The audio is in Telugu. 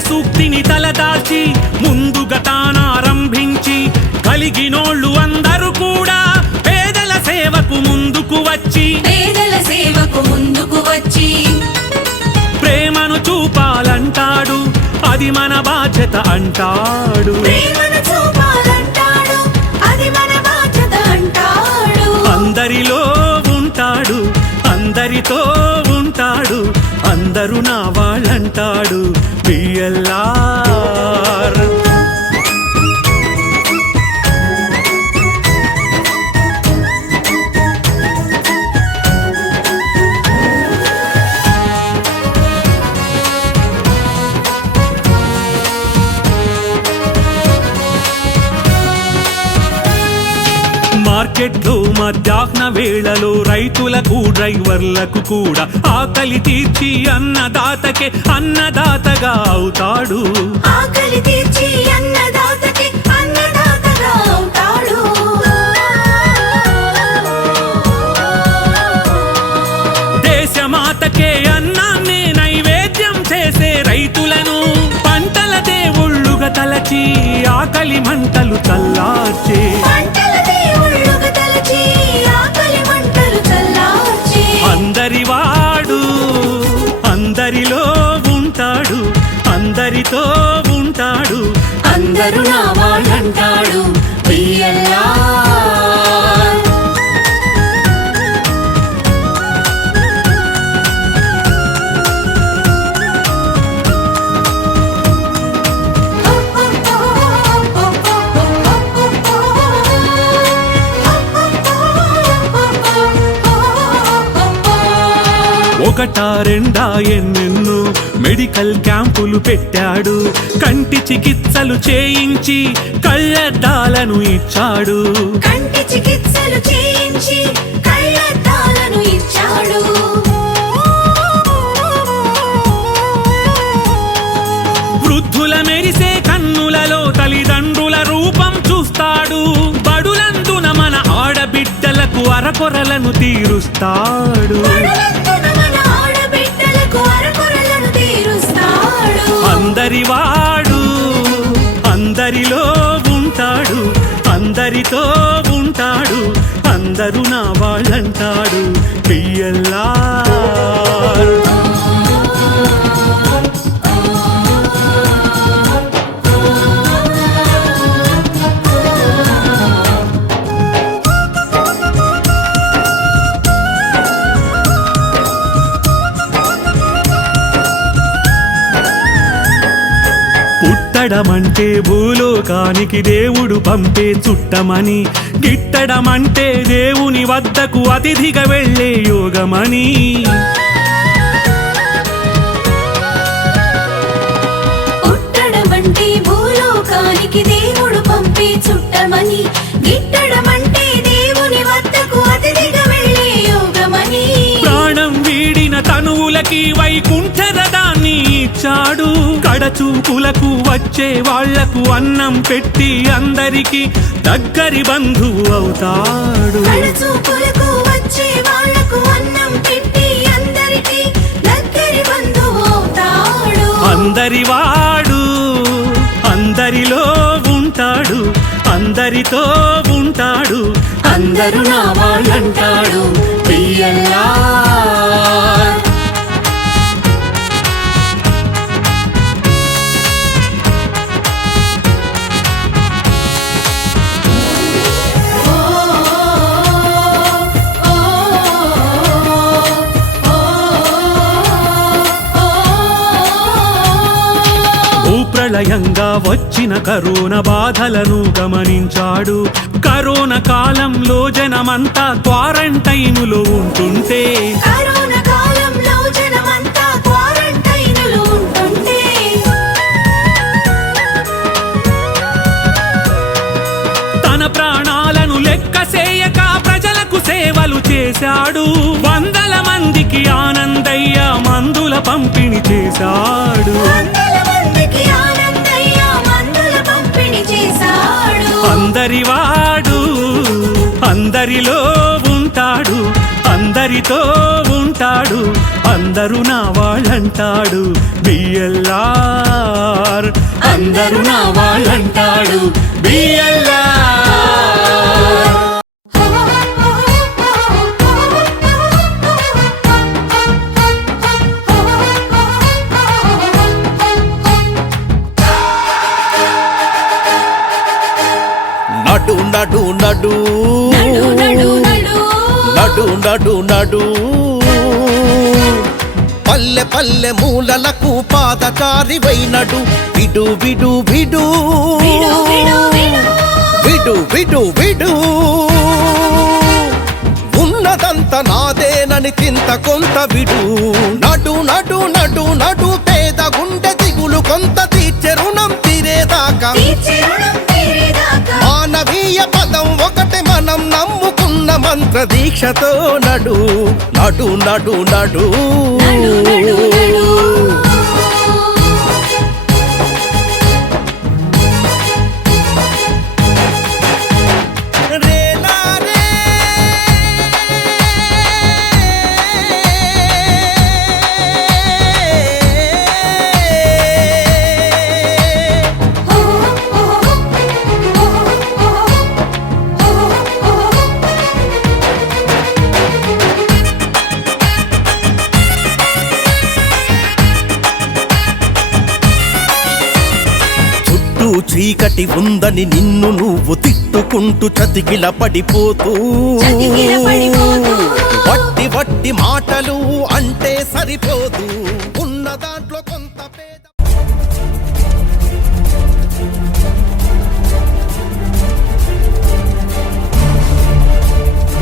సూక్తిని తలదాల్చి ముందుగా తానారంభించి కలిగినోళ్ళు అందరూ కూడా పేదల సేవకు ముందుకు వచ్చి పేదల సేవకు ముందుకు వచ్చి. ప్రేమను చూపాలంటాడు అది మన బాధ్యత అంటాడు. ప్రేమను వాళ్ళంటాడు మార్కెట్లో మధ్యాహ్న వేళలో రైతులకు డ్రైవర్లకు కూడా ఆకలి తీర్చి అన్నదాతకే అన్నదాతగా అవుతాడు. ఆకలి తీర్చి అన్నదాతకి అన్నదాతగా అవుతాడు. దేశమాతకే అన్నాన్నే నైవేద్యం చేసే రైతులను పంటల దేవుళ్ళుగా తలచి ఆకలి మంటలు చల్లార్చే ఉంటాడు అందరితో ఉంటాడు. అందరూ నా వాళ్ళంటాడు ఒకటా రెండా ఎన్నెన్నో మెడికల్ క్యాంపులు పెట్టాడు. కంటి చికిత్సలు చేయించి కళ్ళద్దాలను ఇచ్చాడు. కంటి చికిత్సలు చేయించి కళ్ళద్దాలను ఇచ్చాడు. వృద్ధుల మెరిసే కన్నులలో తల్లిదండ్రుల రూపం చూస్తాడు. బడులందున మన ఆడబిడ్డలకు అరకొరలను తీరుస్తాడు. పుట్టడమంటే భూలోకానికి దేవుడు పంపే చుట్టమని గిట్టడమంటే దేవుని వద్దకు అతిథిగా వెళ్ళే యోగమని. పుట్టడమంటే భూలోకానికి దేవుడు పంపే చుట్టమని గిట్టడమంటే దేవుని వద్దకు అతిథిగా వెళ్ళే యోగమని. ప్రాణం వీడిన తనువులకి వైకుంఠరదాన్ని ఇచ్చాడు. కడచూపులకు వచ్చే వాళ్ళకు అన్నం పెట్టి అందరికి దగ్గరి బంధువు అవుతాడు. వచ్చే వాళ్ళకు అన్నం పెట్టి అందరికీ దగ్గరి బంధువు అవుతాడు. అందరి వాడు అందరిలో ఉంటాడు. అందరితో ఉంటాడు. అందరూ నా వాళ్ళంటాడు. బియ్యల్లార్ ప్రళయంగా వచ్చిన కరోనా బాధలను గమనించాడు. కరోనా కాలంలో జనమంతా క్వారంటైనులో ఉంటుంటే. తన ప్రాణాలను లెక్క చేయక ప్రజలకు సేవలు చేశాడు. వందల మందికి ఆనందయ్య మందుల పంపిణీ చేశాడు. ఉంటాడు అందరూ నా వాళ్ళంటాడు బిఎల్ఆర్ అందరూ నా వాళ్ళంటాడు బిఎల్ఆర్ నడు నడు నడు నడు. పల్లె పల్లె మూలలకు పాదచారి వైనడు. విడు విడు విడు. విడు విడు విడు. ఉన్నదంత నాదేనని చింత కొంత విడు. నడు నడు నడు నడు పేద గుండె దిగులు కొంత తీర్చె రుణం తీరేదాకా. మంత్ర దీక్షతో నడు. నడు నడు నడు. చీకటి ఉందని నిన్ను నువ్వు తిట్టుకుంటూ చతికిల పడిపోతూ. వట్టి వట్టి మాటలు అంటే సరిపోదు ఉన్నదాంట్లో